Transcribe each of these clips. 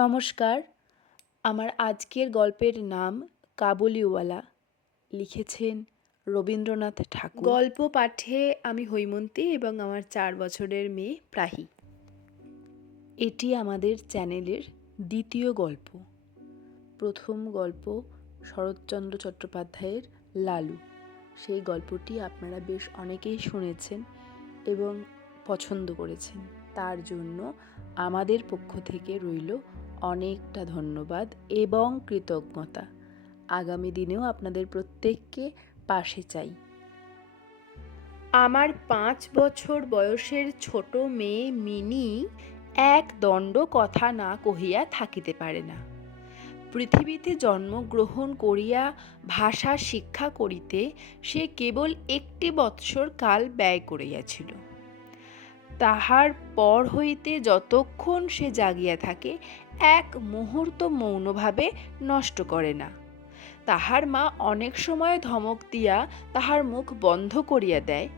নমস্কার। আমার আজকের গল্পের নাম কাবুলিওয়ালা। লিখেছেন রবীন্দ্রনাথ ঠাকুর। গল্প পাঠে আমি হৈমন্তী এবং আমার 4 বছরের মেয়ে প্রাহি। এটি আমাদের চ্যানেলের দ্বিতীয় গল্প। প্রথম গল্প শরৎচন্দ্র চট্টোপাধ্যায়ের লালু। সেই গল্পটি আপনারা বেশ অনেকেই শুনেছেন এবং পছন্দ করেছেন। তার জন্য আমাদের পক্ষ থেকে রইল অনেকটা ধন্যবাদ এবং কৃতজ্ঞতা। আগামী দিনেও আপনাদের প্রত্যেককে পাশে চাই। আমার 5 বছর বয়সের ছোট মেয়ে মিনি এক দণ্ড কথা না কহিয়া থাকিতে পারে না। পৃথিবীতে জন্মগ্রহণ করিয়া ভাষা শিক্ষা করিতে সে কেবল 1 বৎসর কাল ব্যয় করিয়াছিল। তাহার পর হইতে যতক্ষণ সে জাগিয়া থাকে এক মুহূর্ত মৌনভাবে নষ্ট করে না। তাহার মা অনেক সময় ধমক দিয়া তাহার মুখ বন্ধ করিয়া দেয়,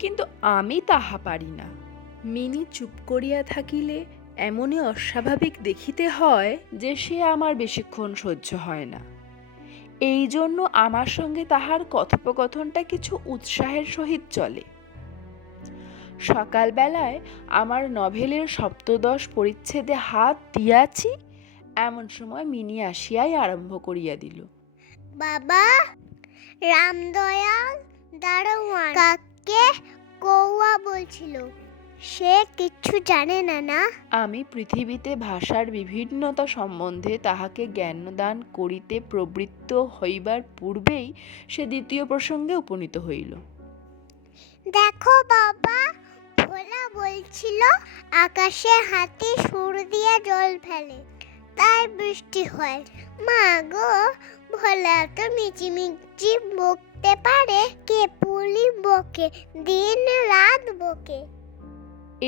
কিন্তু আমি তাহা পারি না। মিনি চুপ করিয়া থাকিলে এমনই অস্বাভাবিক দেখিতে হয় যে সে আমার বেশিক্ষণ সহ্য হয় না। এই জন্য আমার সঙ্গে তাহার কথোপকথনটা কিছু উৎসাহের সহিত চলে। সকালবেলায় আমার নভেলের ৭৫ পরিচ্ছেদে হাত দিয়াছি, এমন সময় মিনি আসিয়াই আরম্ভ করিয়া দিল। বাবা, রামদয়াল দারোয়ান কাকে কৌয়া বলছিল, সে কিচ্ছু জানে না না? আমি পৃথিবীতে ভাষার বিভিন্নতা সম্বন্ধে তাহাকে জ্ঞানদান করিতে প্রবৃত্ত হইবার পূর্বেই সে দ্বিতীয় প্রসঙ্গে উপনীত হইল। দেখো বাবা, ভোলা বলছিল আকাশে হাতি সুর দিয়ে জল ফেলে, তাই বৃষ্টি হয়। মা গো, ভোলা তো মিচিমিচি বকতে পারে, কে পুলি বকে, দিন রাত বকে।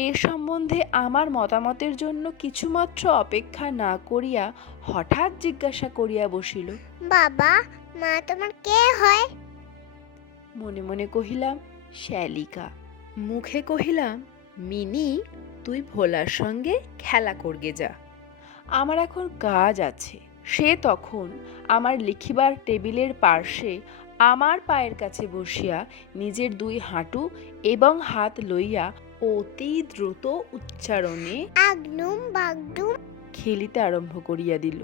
এ সম্বন্ধে আমার মতামতের জন্য কিছুমাত্র অপেক্ষা না করিয়া হঠাৎ জিজ্ঞাসা করিয়া বসিল, বাবা, মা তোমার কে হয়? মনে মনে কহিলাম, শ্যালিকা। মুখে কহিলাম, মিনি, তুই ভোলার সঙ্গে খেলা করগে যা, আমার এখন কাজ আছে। সে তখন আমার লিখিবার টেবিলের পার্শ্বে আমার পায়ের কাছে বসিয়া নিজের 2 হাঁটু এবং হাত লইয়া অতি দ্রুত উচ্চারণে আগডুম বাগডুম খেলিতে আরম্ভ করিয়া দিল।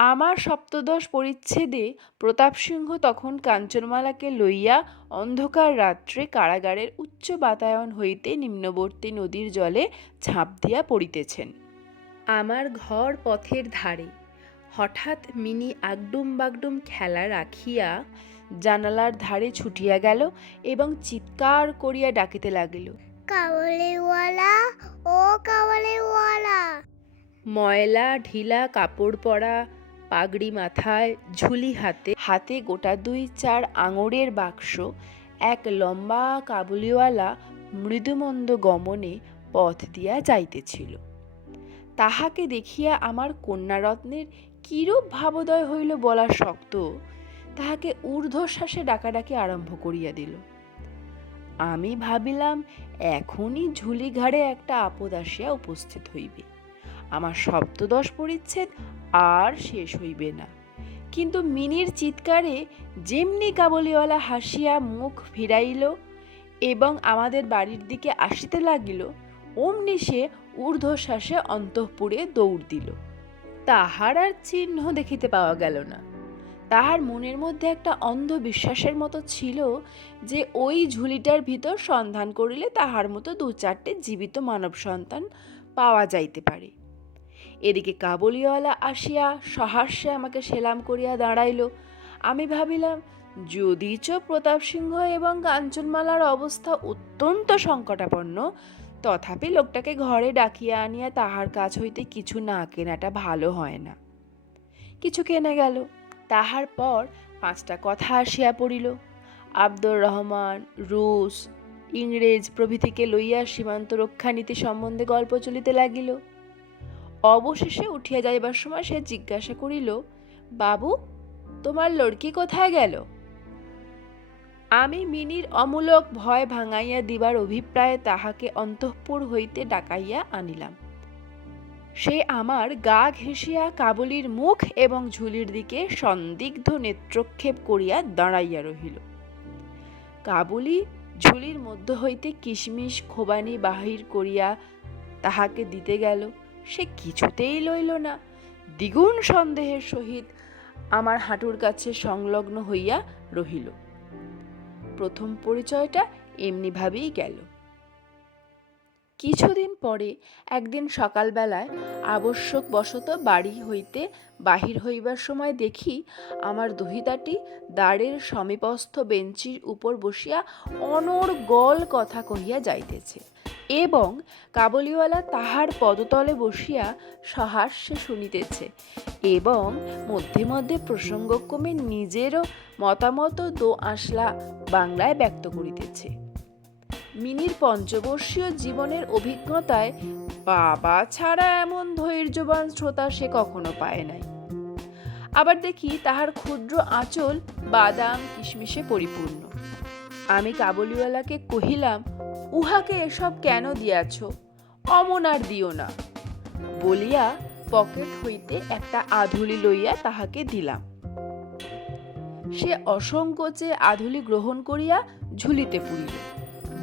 আমার ৭৫ পরিচ্ছেদে প্রতাপ সিংহ তখন কাঞ্চনমালাকে লইয়া অন্ধকার রাত্রে কারাগারের উচ্চ বাতায়ন হইতে নিম্নবর্তী নদীর জলে ঝাঁপ দিয়া পড়িতেছেন। আমার ঘর পথের ধারে। হঠাৎ মিনি আগডুম বাগডুম খেলা রাখিয়া জানালার ধারে ছুটিয়া গেল এবং চিৎকার করিয়া ডাকিতে লাগিল, কাওয়ালিওয়ালা, ও কাওয়ালিওয়ালা। ময়লা ঢিলা কাপড় পরা, পাগড়ি মাথায়, ঝুলি হাতে, হাতে গোটা 2-4 আঙুরের বাক্স, এক লম্বা কাবুলিওয়ালা মৃদুমন্দ গমনে পথ দিয়া যাইতেছিল। তাহাকে দেখিয়া আমার কন্যারত্নের কিরূপ ভাবোদয় হইল বলা শক্ত। তাহাকে ঊর্ধ্বশ্বাসে ডাকাডাকি আরম্ভ করিয়া দিল। আমি ভাবিলাম এখনই ঝুলি ঘাড়ে একটা আপদ আসিয়া উপস্থিত হইবে, আমার ৭৫ পরিচ্ছেদ আর শেষ হইবে না। কিন্তু মিনির চিৎকারে যেমনি কাবুলিওয়ালা হাসিয়া মুখ ফিরাইল এবং আমাদের বাড়ির দিকে আসিতে লাগিল, অমনি সে ঊর্ধ্বশ্বাসে অন্তঃপুরে দৌড় দিল। তাহার আর চিহ্ন দেখিতে পাওয়া গেল না। তাহার মনের মধ্যে একটা অন্ধ বিশ্বাসের মতো ছিল যে ওই ঝুলিটার ভিতর সন্ধান করিলে তাহার মতো 2-4টে জীবিত মানব সন্তান পাওয়া যাইতে পারে। এদিকে কাবুলিওয়ালা আসিয়া সহাস্যে আমাকে সেলাম করিয়া দাঁড়াইল। আমি ভাবিলাম, যদিচ প্রতাপ সিংহ এবং কাঞ্চনমালার অবস্থা অত্যন্ত সংকটাপন্ন, তথাপি লোকটাকে ঘরে ডাকিয়া আনিয়া তাহার কাছ হইতে কিছু না কেনাটা ভালো হয় না। কিছু কেনা গেল। তাহার পর 5টা কথা আসিয়া পড়িল। আব্দুর রহমান, রুশ, ইংরেজ প্রভৃতিকে লইয়া সীমান্ত রক্ষানীতি সম্বন্ধে গল্প চলিতে লাগিল। অবশেষে উঠিয়া যাইবার সময় সে জিজ্ঞাসা করিল, বাবু, তোমার লড়কি কোথায় গেল? আমি মিনির অমূলক ভয় ভাঙাইয়া দিবার অভিপ্রায়ে তাহাকে অন্তঃপুর হইতে ডাকাইয়া আনিলাম। সে আমার গা ঘেঁষিয়া কাবুলির মুখ এবং ঝুলির দিকে সন্দিগ্ধ নেত্রক্ষেপ করিয়া দাঁড়াইয়া রহিল। কাবুলি ঝুলির মধ্য হইতে কিশমিশ খোবানি বাহির করিয়া তাহাকে দিতে গেল, সে কিছুতেই লইল না। দ্বিগুণ সন্দেহের সহিত আমার হাঁটুর কাছে সংলগ্ন হইয়া রহিল। প্রথম পরিচয়টা এমনিভাবেই গেল। কিছুদিন পরে একদিন সকালবেলায় আবশ্যকবশত বাড়ি হইতে বাহির হইবার সময় দেখি আমার দহিতাটি দ্বারের সমীপস্থ বেঞ্চির উপর বসিয়া অনর্গল কথা কহিয়া যাইতেছে এবং কাবুলিওয়ালা তাহার পদতলে বসিয়া সহাস্যে শুনিতেছে এবং মধ্যে মধ্যে প্রসঙ্গক্রমে নিজেরও মতামত দো আসলা বাংলায় ব্যক্ত করিতেছে। মিনির পঞ্চবর্ষীয় জীবনের অভিজ্ঞতায় বাবা ছাড়া এমন ধৈর্যবান শ্রোতা সে কখনো পায় নাই। আবার দেখি তাহার ক্ষুদ্র আঁচল বাদাম কিশমিশে পরিপূর্ণ। আমি কাবুলিওয়ালাকে কহিলাম, উহাকে এসব কেন দিয়াছ? অমন আর দিও না বলিয়া পকেট হইতে একটা আধুলি লইয়া তাহাকে দিলাম। সে অসংকোচে আধুলি গ্রহণ করিয়া ঝুলিতে পুরিল।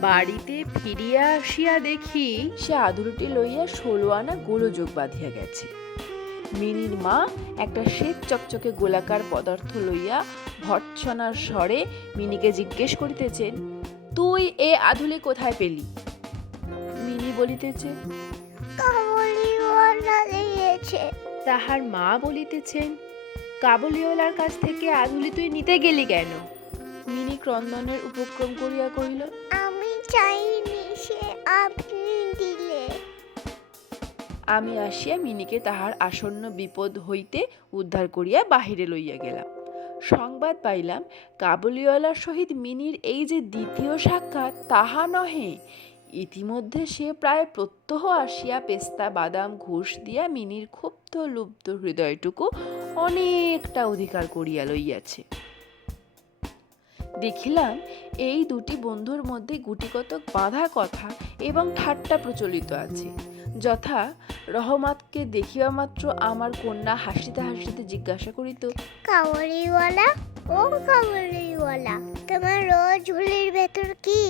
বাড়িতে ফিরিয়া আসিয়া দেখি সে আধুলিটি লইয়া 16 আনা গোলযোগ বাঁধিয়া গেছে। মিনির মা একটা শ্বেত চকচকে গোলাকার পদার্থ লইয়া ভর্ৎসনার স্বরে মিনিকে জিজ্ঞেস করিতেছেন, তুই এ আধুলি কোথায় পেলি? মিনি বলিতেছে, কাবুলিওয়ালা দিয়েছে। তাহার মা বলিতেছেন, কাবুলিওয়ালার কাছ থেকে আধুলি তুই নিতে গেলি কেন? মিনি ক্রন্দনের উপক্রম করিয়া কহিল, আমি চাইনি, সে আপনি দিলে। আমি আসিয়া মিনিকে তাহার আসন্ন বিপদ হইতে উদ্ধার করিয়া বাহিরে লইয়া গেলাম। সংবাদ পাইলাম কাবুলিওয়ালার সহিত মিনির এই যে দ্বিতীয় সাক্ষাৎ তাহা নহে, ইতিমধ্যে সে প্রায় প্রত্যহ আসিয়া পেস্তা বাদাম ঘুষ দিয়া মিনির ক্ষুব্ধ লুব্ধ হৃদয়টুকু অনেকটা অধিকার করিয়া লইয়াছে। দেখিলাম এই দুটি বন্ধুর মধ্যে গুটিকতক বাঁধা কথা এবং ঠাট্টা প্রচলিত আছে। যথা, রহমতকে দেখিবা মাত্র আমার কন্যা হাসিতে হাসিতে জিজ্ঞাসা করিত, কাবুলিওয়ালা, ও কাবুলিওয়ালা, তোমার রোজ ঝুলির ভেতর কি?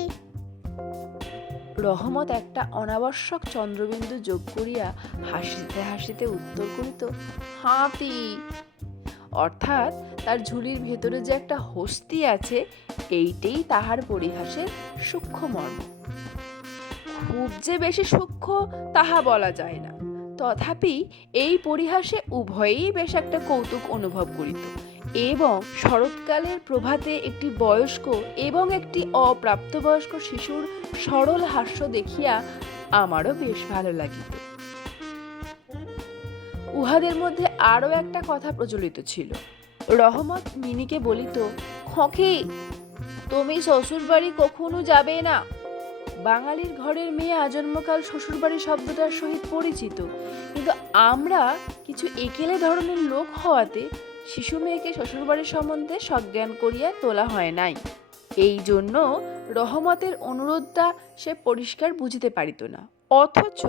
রহমত একটা অনাবশ্যক চন্দ্রবিন্দু যোগ করিয়া হাসিতে হাসিতে উত্তর করিত, হাতি। অর্থাৎ তার ঝুলির ভেতরে যে একটা হস্তি আছে, এইটাই তাহার পরিহাসের সূক্ষ্ম মর্ম। খুব যে বেশি সূক্ষ্ম তাহা বলা যায় না, তথাপি এই পরিহাসে উভয়েই বেশ একটা কৌতুক অনুভব করিত এবং শরৎকালের প্রভাতে একটি বয়স্ক এবং একটি অপ্রাপ্তবয়স্ক শিশুর সরল হাস্য দেখিয়া আমারও বেশ ভালো লাগিত। উহাদের মধ্যে আরও একটা কথা প্রচলিত ছিল। রহমত মিনিকে বলিত, খোঁকি, তুমি শ্বশুর বাড়ি কখনো যাবে না। বাঙালির ঘরের মেয়ে আজন্মকাল শ্বশুরবাড়ি শব্দটার সহিত পরিচিত, কিন্তু আমরা কিছু একেলে ধরনের লোক হওয়াতে শিশু মেয়েকে শ্বশুরবাড়ির সম্বন্ধে সজ্ঞান করিয়া তোলা হয় নাই। এই জন্য রহমতের অনুরোধটা সে পরিষ্কার বুঝিতে পারিত না, অথচ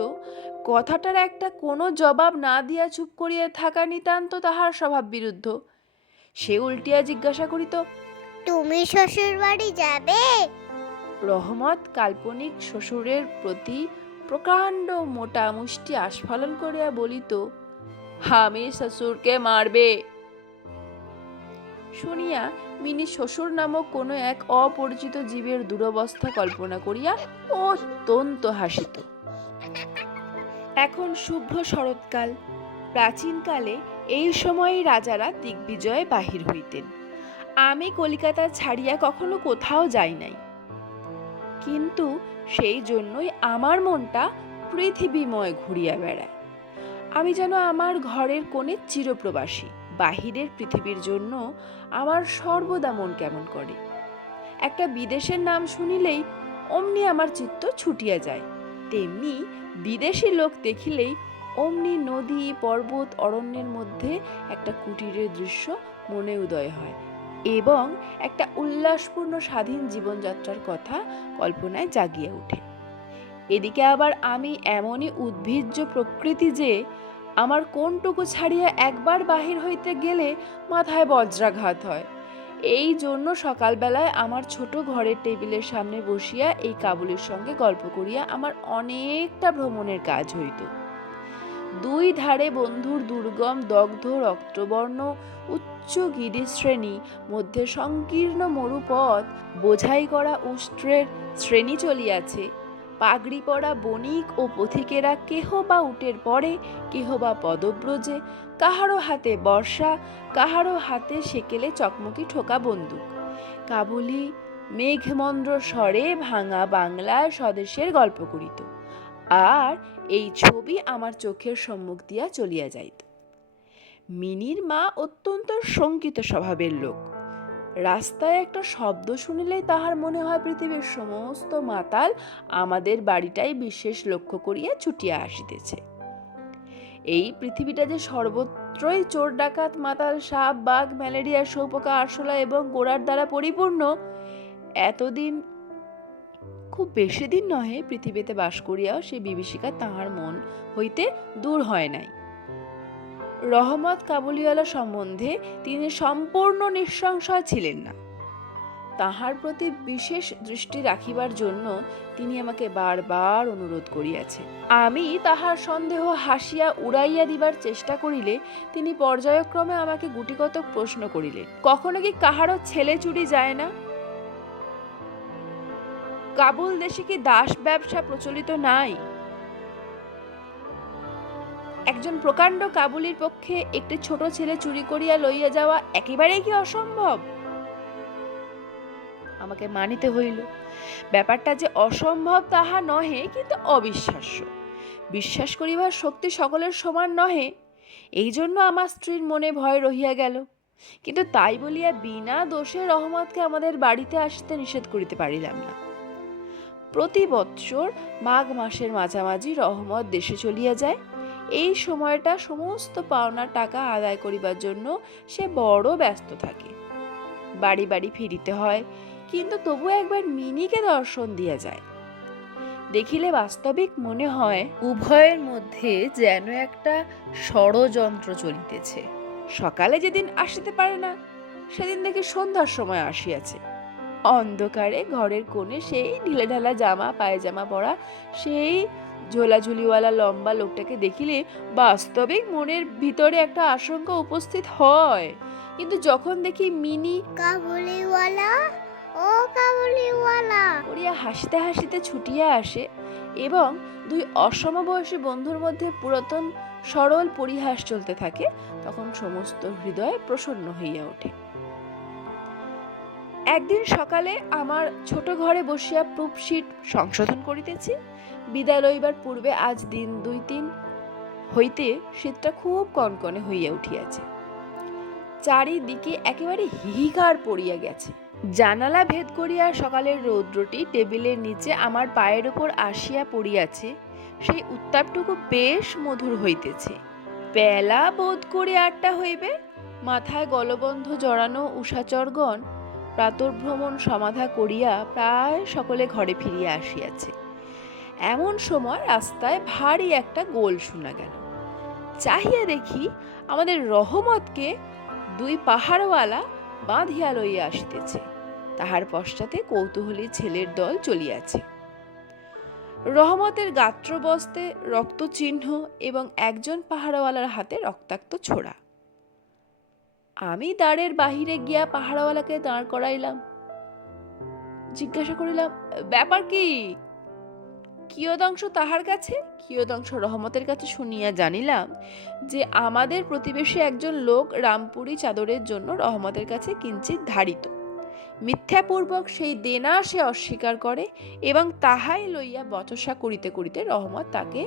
কথাটার একটা কোনো জবাব না দিয়া চুপ করিয়া থাকা নিতান্ত তাহার স্বভাব বিরুদ্ধ। সে উল্টিয়া জিজ্ঞাসা করিত, তুমি শ্বশুর বাড়ি যাবে? রহমত কাল্পনিক শ্বশুরের প্রতি প্রকাণ্ড মোটা মুষ্টি আস্ফালন করিয়া বলিত, আমি শ্বশুরকে মারবে। শুনিয়া মিনি শ্বশুর নামক কোনো এক অপরিচিত জীবের দুরবস্থা কল্পনা করিয়া অত্যন্ত হাসিত। এখন শুভ্র শরৎকাল। প্রাচীনকালে এই সময়েই রাজারা দিগ্বিজয়ে বাহির হইতেন। আমি কলিকাতা ছাড়িয়া কখনো কোথাও যাই নাই, কিন্তু সেই জন্যই আমার মনটা পৃথিবীময় ঘুরিয়া বেড়ায়। আমি যেন আমার ঘরের কোণে চিরপ্রবাসী। বাহিরের পৃথিবীর জন্য আমার সর্বদা মন কেমন করে। একটা বিদেশের নাম শুনিলেই অমনি আমার চিত্ত ছুটিয়া যায়, তেমনি বিদেশি লোক দেখিলেই অমনি নদী পর্বত অরণ্যের মধ্যে একটা কুটিরের দৃশ্য মনে উদয় হয় এবং একটা উল্লাসপূর্ণ স্বাধীন জীবনযাত্রার কথা কল্পনায় জাগিয়া ওঠে। এদিকে আবার আমি এমনই উদ্ভিজ্জ প্রকৃতি যে আমার কোনটুকু ছাড়িয়া একবার বাহির হইতে গেলে মাথায় বজ্রাঘাত হয়। এই জন্য সকালবেলায় আমার ছোট ঘরের টেবিলের সামনে বসিয়া এই কাবুলির সঙ্গে গল্প করিয়া আমার অনেকটা ভ্রমণের কাজ হইত। দুই ধারে বন্ধুর দুর্গম দগ্ধ রক্তবর্ণ উচ্চ গিরিশ্রেণী, মধ্যে সংকীর্ণ মরুপথ, বোঝাই করা উষ্ট্রের শ্রেণী চলিয়াছে। পাগড়ি পরা বণিক ও পথিকেরা কেহ বা উটের পরে, কেহ বা পদব্রজে, কাহারো হাতে বর্ষা, কাহারো হাতে সেকেলে চকমকি ঠোকা বন্দুক। কাবুলি মেঘমন্দ্র স্বরে ভাঙা বাংলায় স্বদেশের গল্প করিত, আর এই ছবি আমার চোখের সম্মুখ দিয়া চলিয়া যাইত। মিনির মা অত্যন্ত শঙ্কিত স্বভাবের লোক। রাস্তায় একটা শব্দ শুনিলেই তাহার মনে হয় পৃথিবীর সমস্ত মাতাল আমাদের বাড়িটাই বিশেষ লক্ষ্য করিয়া ছুটিয়া আসিতেছে। এই পৃথিবীটা যে সর্বত্রই চোর ডাকাত মাতাল সাপ বাঘ ম্যালেরিয়া শৌপোকা আরশোলা এবং গোড়ার দ্বারা পরিপূর্ণ, এতদিন খুব বেশি দিন নহে পৃথিবীতে বাস করিয়াও সে বিভীষিকা তাহার মন হইতে দূর হয় নাই। রহমত কাবুলিওয়ালা সম্বন্ধে তিনি সম্পূর্ণ নিঃসংশয় ছিলেন না। তাহার প্রতি বিশেষ দৃষ্টি রাখিবার জন্য তিনি আমাকে বারবার অনুরোধ করিয়াছে। আমি তাহার সন্দেহ হাসিয়া উড়াইয়া দিবার চেষ্টা করিলে তিনি পর্যায়ক্রমে আমাকে গুটিকতক প্রশ্ন করিলেন। কখনো কি কাহারও ছেলে চুরি যায় না? কাবুল দেশে কি দাস ব্যবসা প্রচলিত নাই? একজন প্রকাণ্ড কাবুলির পক্ষে একটি ছোট ছেলে চুরি করিয়া লইয়া যাওয়া একেবারেই কি অসম্ভব? আমাকে মানিতে হইল ব্যাপারটা যে অসম্ভব তাহা নহে, কিন্তু অবিশ্বাস্য। বিশ্বাস করিবার শক্তি সকলের সমান নহে, এই জন্য আমার স্ত্রীর মনে ভয় রহিয়া গেল। কিন্তু তাই বলিয়া বিনা দোষে রহমতকে আমাদের বাড়িতে আসিতে নিষেধ করিতে পারিলাম না। প্রতি বৎসর মাঘ মাসের মাঝামাঝি রহমত দেশে চলিয়া যায়। এই সময়টা সমস্ত পাওনা টাকা আদায় করিবার জন্য সে বড় ব্যস্ত থাকে। বাড়ি বাড়ি ফিরিতে হয়, কিন্তু তবু একবার মিনিকে দর্শন দিয়া যায়। দেখিলে বাস্তবিক মনে হয় উভয়ের মধ্যে যেন একটা ষড়যন্ত্র চলিতেছে। সকালে যেদিন আসিতে পারে না, সেদিন দেখি সন্ধ্যার সময় আসিয়াছে। অন্ধকারে ঘরের কোণে সেই ঢিলেঢালা জামা পায়জামা পরা সেই ঝোলাঝুলিওয়ালা লম্বা লোকটাকে দেখিলে বাস্তবিক মনের ভিতরে একটা আশঙ্কা উপস্থিত হয়। কিন্তু যখন দেখি মিনি কাবুলিওয়ালা, ও কাবুলিওয়ালা করিয়া হাসিতে হাসিতে ছুটিয়া আসে এবং দুই অসমবয়সী বন্ধুর মধ্যে পুরাতন সরল পরিহাস চলতে থাকে, তখন সমস্ত হৃদয় প্রসন্ন হইয়া ওঠে। একদিন সকালে আমার ছোট ঘরে বসিয়া প্রুফশিট সংশোধন করিতেছি। বিদায় লইবার পূর্বে আজ দিন 2-3 হইতে শীতটা খুব কনকনে হইয়া উঠিয়াছে। চারিদিকে একেবারে হিহিকার পড়িয়া গেছে। জানালা ভেদ করিয়া সকালের রৌদ্রটি টেবিলের নিচে আমার পায়ের উপর আসিয়া পড়িয়াছে। সেই উত্তাপটুকু বেশ মধুর হইতেছে। বেলা বোধ করে 8টা হইবে। মাথায় গলবন্ধ জড়ানো উষাচরগণ প্রাতর্ভ্রমণ সমাধা করিয়া প্রায় সকলে ঘরে ফিরিয়া আসিয়াছে। এমন সময় রাস্তায় ভারী একটা গোল শোনা গেল। চাহিয়া দেখি আমাদের রহমতকে দুই পাহাড়ওয়ালা বাঁধিয়া লইয়া আসিতেছে। তাহার পশ্চাতে কৌতূহলী ছেলের দল চলিয়াছে। রহমতের গাত্রবস্তে রক্তচিহ্ন এবং একজন পাহাড়ওয়ালার হাতে রক্তাক্ত ছোড়া। আমি দ্বারের বাহিরে গিয়া পাহাড়ওয়ালাকে দাঁড় করাইলাম। জিজ্ঞাসা করিলাম, ব্যাপার কি? কিয়দাংশ তাহার কাছে, কিয়দাংশ রহমতের কাছে শুনিয়া জানিলাম যে আমাদের প্রতিবেশী একজন লোক রামপুরি চাদরের জন্য রহমতের কাছে কিঞ্চিৎ ধারিত। মিথ্যাপূর্বক সেই দেনা সে অস্বীকার করে এবং তাহাই লইয়া বচসা করিতে করিতে রহমত তাকে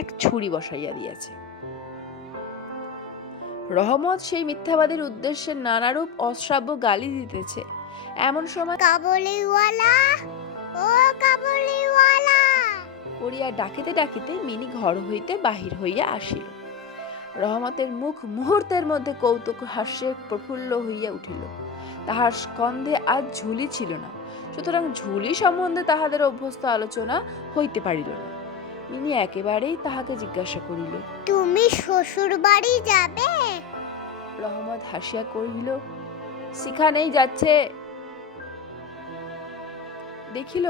এক ছুরি বসাইয়া দিয়াছে। রহমত সেই মিথ্যাবাদীর উদ্দেশ্যে নানারূপ অশ্রাব্য গালি দিতেছে। এমন সময় কাবুলিওয়ালা, ও কাবুলিওয়ালা করিয়া ডাকিতে ডাকিতে মিনি ঘর হইতে বাহির হইয়া আসিল। রহমতের মুখ মুহূর্তের মধ্যে কৌতুক হাস্যে প্রফুল্ল হইয়া উঠিল। তাহার স্কন্ধে আজ ঝুলি ছিল না, সুতরাং ঝুলি সম্বন্ধে তাহাদের অভ্যস্ত আলোচনা হইতে পারিল না। মিনি একেবারেই তাহাকে জিজ্ঞাসা করিল, তুমি শ্বশুর বাড়ি যাবে? রহমত হাসিয়া কহিল, সেখানেই যাচ্ছে। দেখিল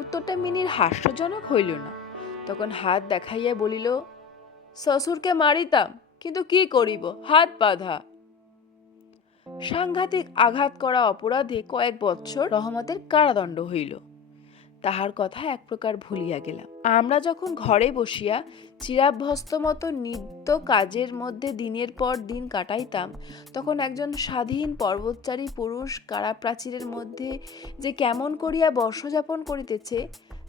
উত্তরটা মিনির হাস্যজনক হইল না। তখন হাত দেখাইয়া বলিল, শ্বশুরকে মারিতাম, কিন্তু কি করিব, হাত বাঁধা। সাংঘাতিক আঘাত করা অপরাধে কয়েক বৎসর রহমতের কারাদণ্ড হইল। তাহার কথা এক প্রকার ভুলিয়া গেলাম। আমরা যখন ঘরে বসিয়া চিরাভ্যস্ত মতো নিত্য কাজের মধ্যে দিনের পর দিন কাটাইতাম, তখন একজন স্বাধীন পর্বতচারী পুরুষ কারাপ্রাচীরের মধ্যে যে কেমন করিয়া বর্ষযাপন করিতেছে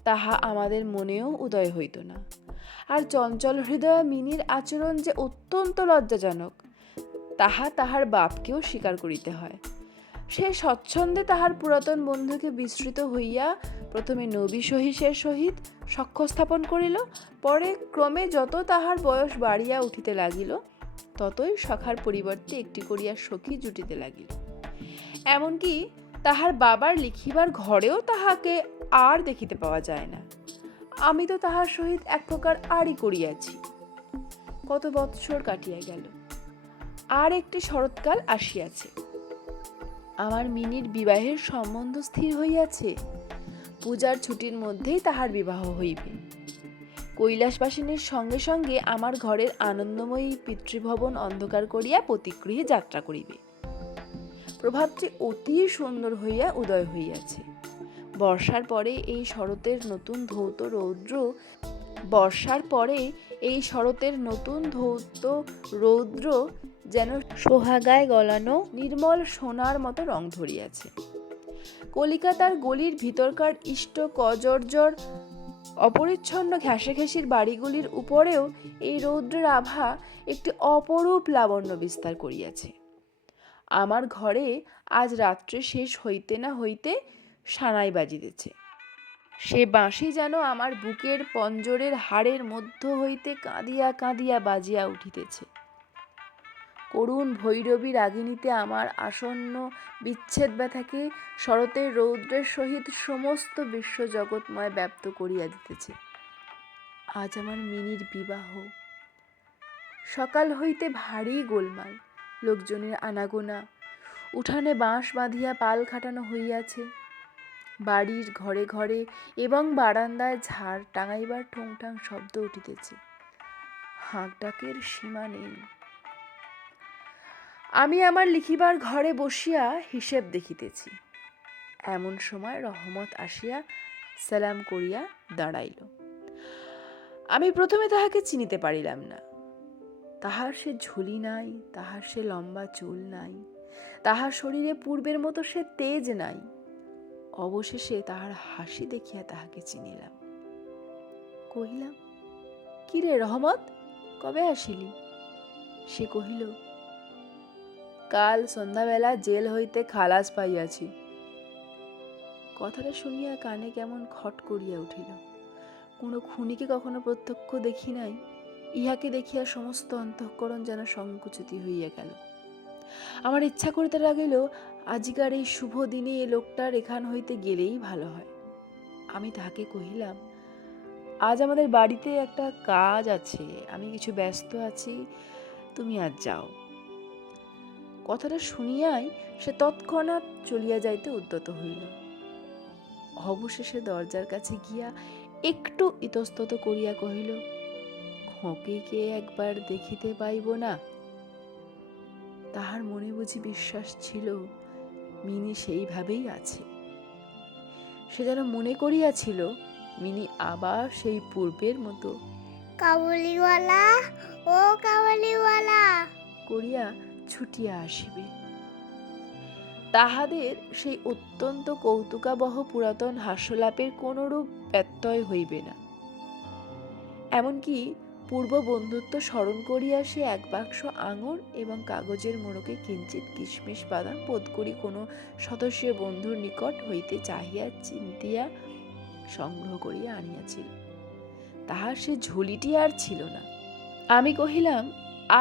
তাহা আমাদের মনেও উদয় হইত না। আর চঞ্চল হৃদয়া মিনির আচরণ যে অত্যন্ত লজ্জাজনক, তাহা তাহার বাপকেও স্বীকার করিতে হয়। সে স্বচ্ছন্দে তাহার পুরাতন বন্ধুকে বিস্মৃত হইয়া প্রথমে নবী সহিসের সহিত সখ্য স্থাপন করিল, পরে ক্রমে যত তাহার বয়স বাড়িয়া উঠিতে লাগিল, ততই সখার পরিবর্তে একটি করিয়া সখী জুটিতে লাগিল। এমনকি তাহার বাবার লিখিবার ঘরেও তাহাকে আর দেখিতে পাওয়া যায় না। আমি তো তাহার সহিত এক প্রকার আড়ি করিয়াছি। কত বৎসর কাটিয়া গেল, আর একটি শরৎকাল আসিয়াছে। আমার মিনির বিবাহের সম্বন্ধ স্থির হইয়াছে। পূজার ছুটির মধ্যেই তাহার বিবাহ হইবে। কৈলাসবাসিনীর সঙ্গে সঙ্গে আমার ঘরের আনন্দময়ী পিতৃভবন অন্ধকার করিয়া পতিগৃহে যাত্রা করিবে। প্রভাতটি অতি সুন্দর হইয়া উদয় হইয়াছে। বর্ষার পরে এই শরতের নতুন ধৌত রৌদ্র যেন সোহাগায় গলানো নির্মল সোনার মতো রং ধরিয়াছে। কলিকাতার গলির ভিতরকার ইষ্ট কজর্জর অপরিচ্ছন্ন ঘেঁষাঘেঁষির বাড়িগুলির উপরেও এই রৌদ্রের আভা একটি অপরূপ লাবণ্য বিস্তার করিয়াছে। আমার ঘরে আজ রাত্রে শেষ হইতে না হইতে সানাই বাজিতেছে। সে বাঁশি যেন আমার বুকের পঞ্জরের হাড়ের মধ্য হইতে কাঁদিয়া কাঁদিয়া বাজিয়া উঠিতেছে। করুণ ভৈরবী রাগিণীতে আমার আসন্ন বিচ্ছেদ ব্যথাকে শরতের রৌদ্রের সহিত সমস্ত বিশ্বজগৎময় ব্যাপ্ত করিয়া দিতেছে। আজ আমার মিনির বিবাহ। সকাল হইতে ভারী গোলমাল, লোকজনের আনাগোনা, উঠানে বাঁশ বাঁধিয়া পাল খাটানো হইয়াছে। বাড়ির ঘরে ঘরে এবং বারান্দায় ঝাড় টাঙাইবার ঠোংঠাং শব্দ উঠিতেছে। হাঁক ডাকের সীমা নেই। আমি আমার লিখিবার ঘরে বসিয়া হিসেব দেখিতেছি। এমন সময় রহমত আসিয়া সালাম করিয়া দাঁড়াইল। আমি প্রথমে তাহাকে চিনিতে পারিলাম না। তাহার সে ঝুলি নাই, তাহার সে লম্বা চুল নাই, তাহার শরীরে পূর্বের মতো সে তেজ নাই। অবশেষে তাহার হাসি দেখিয়া তাহাকে চিনিলাম। কহিলাম, কি রে রহমত, কবে আসিলি? সে কহিল, কাল সন্ধ্যাবেলা জেল হইতে খালাস পাইয়াছি। কথাটা শুনিয়া কানে কেমন খট করিয়া উঠিল। কোনো খুনিকে কখনো প্রত্যক্ষ দেখি নাই, ইহাকে দেখিয়া সমস্ত অন্তঃকরণ যেন সংকুচিত হইয়া গেল। আমার ইচ্ছা করিতে লাগিল, আজিকার এই শুভ দিনে এ লোকটার এখান হইতে গেলেই ভালো হয়। আমি তাহাকে কহিলাম, আজ আমাদের বাড়িতে একটা কাজ আছে, আমি কিছু ব্যস্ত আছি, তুমি আজ যাও। কথাটা শুনিয়াই সে তৎক্ষণাৎ চলিয়া যাইতে উদ্যত হইল। অবশেষে দরজার কাছে গিয়া একটু ইতস্তত করিয়া কহিল, খোঁকিকে একবার দেখিতে পাইব না? তাহার মনে বুঝি বিশ্বাস ছিল মিনি সেইভাবেই আছে। সে যেন মনে করিয়াছিল মিনি আবার সেই পূর্বের মতো কাবুলিওয়ালা, ও কাবুলিওয়ালা করিয়া ছুটিয়া আসিবে। তাহাদের সেই অত্যন্ত কৌতুকাবহ পুরাতন হাস্যলাপের কোনরূপ ব্যত্যয় হইবে না। এমনকি পূর্ব বন্ধুত্ব স্মরণ করিয়া সে এক বাক্স আঙুর এবং কাগজের মোড়কে কিঞ্চিত কিশমিশ বাদাম বোধ করি কোনো সদস্যীয় বন্ধুর নিকট হইতে চাহিয়া চিন্তিয়া সংগ্রহ করিয়া আনিয়াছিল। তাহার সে ঝুলিটি আর ছিল না। আমি কহিলাম,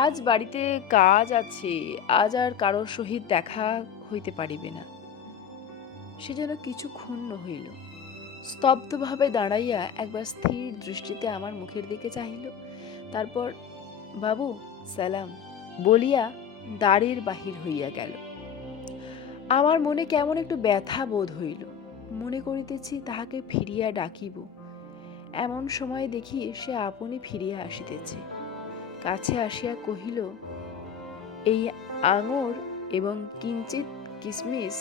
আজ বাড়িতে কাজ আছে, আজ আর কারোর সহিত দেখা হইতে পারিবে না। সে যেন কিছু ক্ষুণ্ণ হইল, স্তব্ধভাবে দাঁড়াইয়া একবার স্থির দৃষ্টিতে আমার মুখের দিকে চাহিল। তারপর বাবু সালাম বলিয়া দ্বারের বাহির হইয়া গেল। আমার মনে কেমন একটু ব্যথা বোধ হইল। মনে করিতেছি তাহাকে ফিরিয়া ডাকিব, এমন সময় দেখি সে আপনি ফিরিয়া আসিতেছে। কাছে আসিয়া কহিল, এই আঙুর এবং কিঞ্চিত কিশমিশ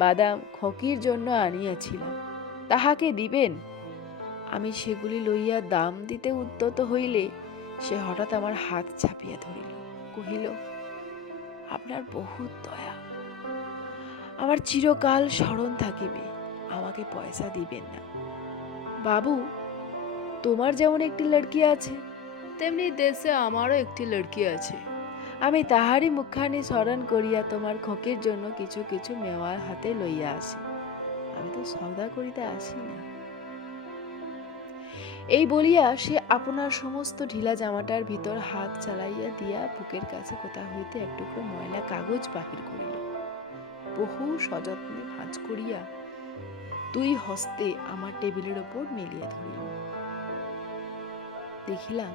বাদাম খকির জন্য আনিয়াছিলাম, তাহাকে দিবেন? আমি সেগুলি লইয়া দাম দিতে উদ্যত হইলে সে হঠাৎ আমার হাত ছাপিয়া ধরিল, কহিল, আপনার বহুত দয়া, আমার চিরকাল স্মরণ থাকিবে, আমাকে পয়সা দিবেন না। বাবু, তোমার যেমন একটি লড়কি আছে, তেমনি দেশে আমারও একটি লড়কি আছে। আমি তাহারই মুখখানি স্মরণ করিয়া তোমার খোকের জন্য কিছু কিছু মেওয়ার হাতে লইয়া আসি। আমি তো সওদা করিতে আসি না। এই বলিয়া সে আপনার সমস্ত ঢিলা জামাটার ভিতর হাত চালাইয়া দিয়া বুকের কাছে কোথা হইতে এক টুকরো ময়লা কাগজ বাহির করিল। বহু সযত্নে ভাঁজ করিয়া দুই হস্তে আমার টেবিলের ওপর মেলিয়া ধরিল। দেখিলাম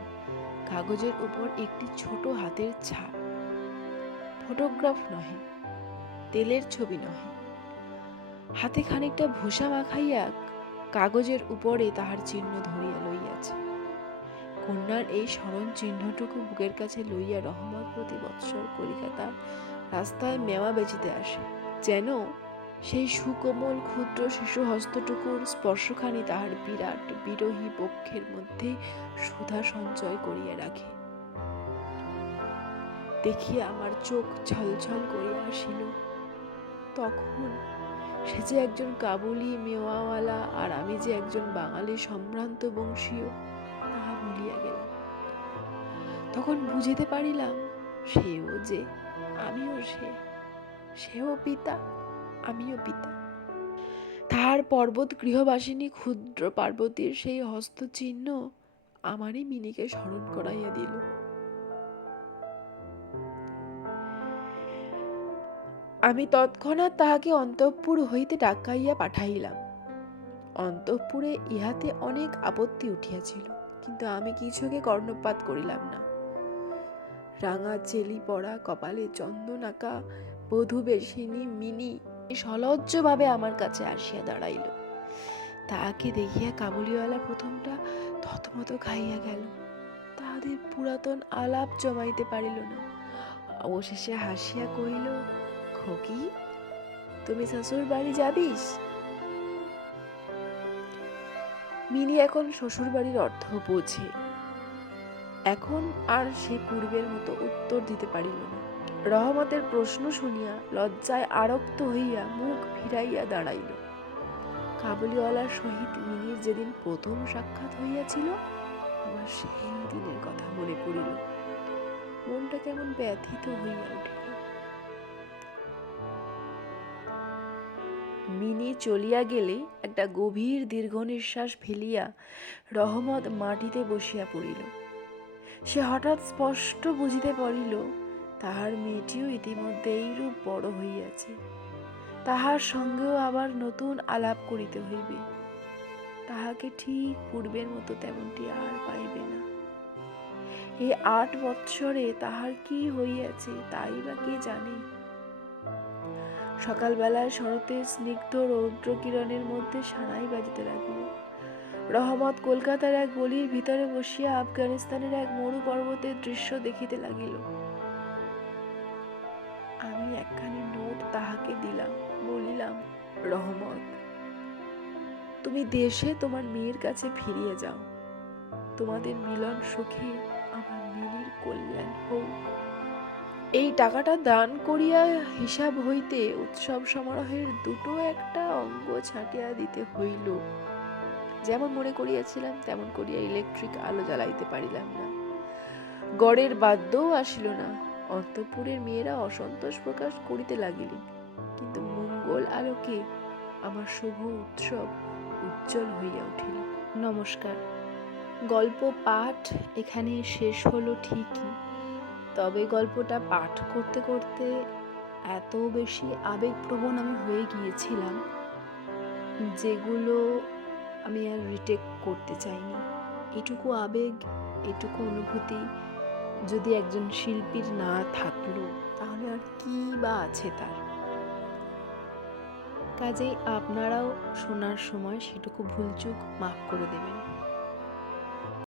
কাগজের উপর একটি ছোট হাতের ছাপ, ফটোগ্রাফ নহে, তেলের ছবি নহে। হাতে খানিকটা ভূষা মাখাইয়া কাগজের উপরে তাহার চিহ্ন ধরিয়া লইয়াছে। কন্যার এই স্মরণ চিহ্নটুকু বুকের কাছে লইয়া রহমত প্রতি বৎসর কলিকাতার রাস্তায় মেওয়া বেচিতে আসে, যেন সেই সুকোমল ক্ষুদ্র শিশু হস্তটুকুর স্পর্শখানি তাহার বিরাট বিরোহী বক্ষের মধ্যে সুধা সঞ্চয় করিয়া রাখে। দেখিয়া আমার চোখ ছলছল করিয়া আসিল। তখন সে যে একজন কাবুলি মেওয়াওয়ালা আর আমি যে একজন বাঙালি সম্ভ্রান্ত বংশীয়, তাহা ভুলিয়া গেলাম। তখন বুঝিতে পারিলাম সেও যে, আমিও সে, সেও পিতা, আমিও পিতা। তাহার পর্বত গৃহবাসিনী ক্ষুদ্র পার্বতীর সেই হস্তচিহ্ন আমারই মিনিকে স্মরণ করাইয়া দিল। আমি তৎক্ষণাৎ তাহাকে অন্তঃপুর হইতে ডাকাইয়া পাঠাইলাম। অন্তঃপুরে ইহাতে অনেক আপত্তি উঠিয়াছিল, কিন্তু আমি কিছুকে কর্ণপাত করিলাম না। রাঙা চেলি পড়া কপালে চন্দন আঁকা বধূ বেশিনী মিনি সলজ্জভাবে আমার কাছে আসিয়া দাঁড়াইল। তাহাকে দেখিয়া কাবুলিওয়ালা প্রথমটা থতমত খাইয়া গেল। তাহাদের পুরাতন আলাপ জমাইতে পারিল না। অবশেষে হাসিয়া কহিল, খোকি, তুমি শ্বশুর বাড়ি যাবিস? মিনি এখন শ্বশুর বাড়ির অর্থ বোঝে। এখন আর সে পূর্বের মতো উত্তর দিতে পারিল না। রহমতের প্রশ্ন শুনিয়া লজ্জায় আরক্ত হইয়া মুখ ফিরাইয়া দাঁড়াইল। কাবুলিওয়ালার সহিত মিনির যেদিন প্রথম সাক্ষাৎ হইয়াছিল, আমার সেই দিনের কথা মনে পড়িল। মনটা কেমন ব্যথিত হইয়া উঠিল। মিনি চলিয়া গেলে একটা গভীর দীর্ঘ নিঃশ্বাস ফেলিয়া রহমত মাটিতে বসিয়া পড়িল। সে হঠাৎ স্পষ্ট বুঝিতে পারিল তাহার মেয়েটিও ইতিমধ্যে এইরূপ বড় হইয়াছে। তাহার সঙ্গেও আবার নতুন আলাপ করিতে হইবে। তাহাকে ঠিক পূর্বের মতো তেমনটি আর পাইবে না। এই 8 বৎসরে তাহার কি হইয়াছে তাই বা কে জানে। সকালবেলায় শরতের স্নিগ্ধ রৌদ্র কিরণের মধ্যে সানাই বাজিতে লাগিল। রহমত কলকাতার এক গলির ভিতরে বসিয়া আফগানিস্তানের এক মরু পর্বতের দৃশ্য দেখিতে লাগিল। আমি একখানি নোট তাহাকে দিলাম, বলিলাম, রহমত, তুমি দেশে তোমার মেয়ের কাছে ফিরিয়ে যাও। তোমাদের মিলন সুখে আমার মিনির কল্যাণ হোক। এই টাকাটা দান করিয়া হিসাব হইতে উৎসব সমারোহের দুটো একটা অঙ্গ ছাটিয়া দিতে হইল। যেমন মনে করিয়াছিলাম তেমন করিয়া ইলেকট্রিক আলো জ্বালাইতে পারিলাম না। গড়ের বাদ্যও আসিল না। অন্তঃপুরের মেয়েরা অসন্তোষ প্রকাশ করিতে লাগিলেন, কিন্তু মঙ্গল আলোকে আমার শুভ উৎসব উজ্জ্বল হইয়া উঠিল। নমস্কার। গল্প পাঠ এখানে শেষ হলো ঠিকই, তবে গল্পটা পাঠ করতে করতে এত বেশি আবেগপ্রবণ আমি হয়ে গিয়েছিলাম যেগুলো আমি আর রিটেক করতে চাইনি। এটুকু আবেগ, এটুকু অনুভূতি যদি একজন শিল্পীর না থাকলো তাহলে আর কী বা আছে তার। কাজেই আপনারাও শোনার সময় সেটুকু ভুলচুক মাফ করে দেবেন।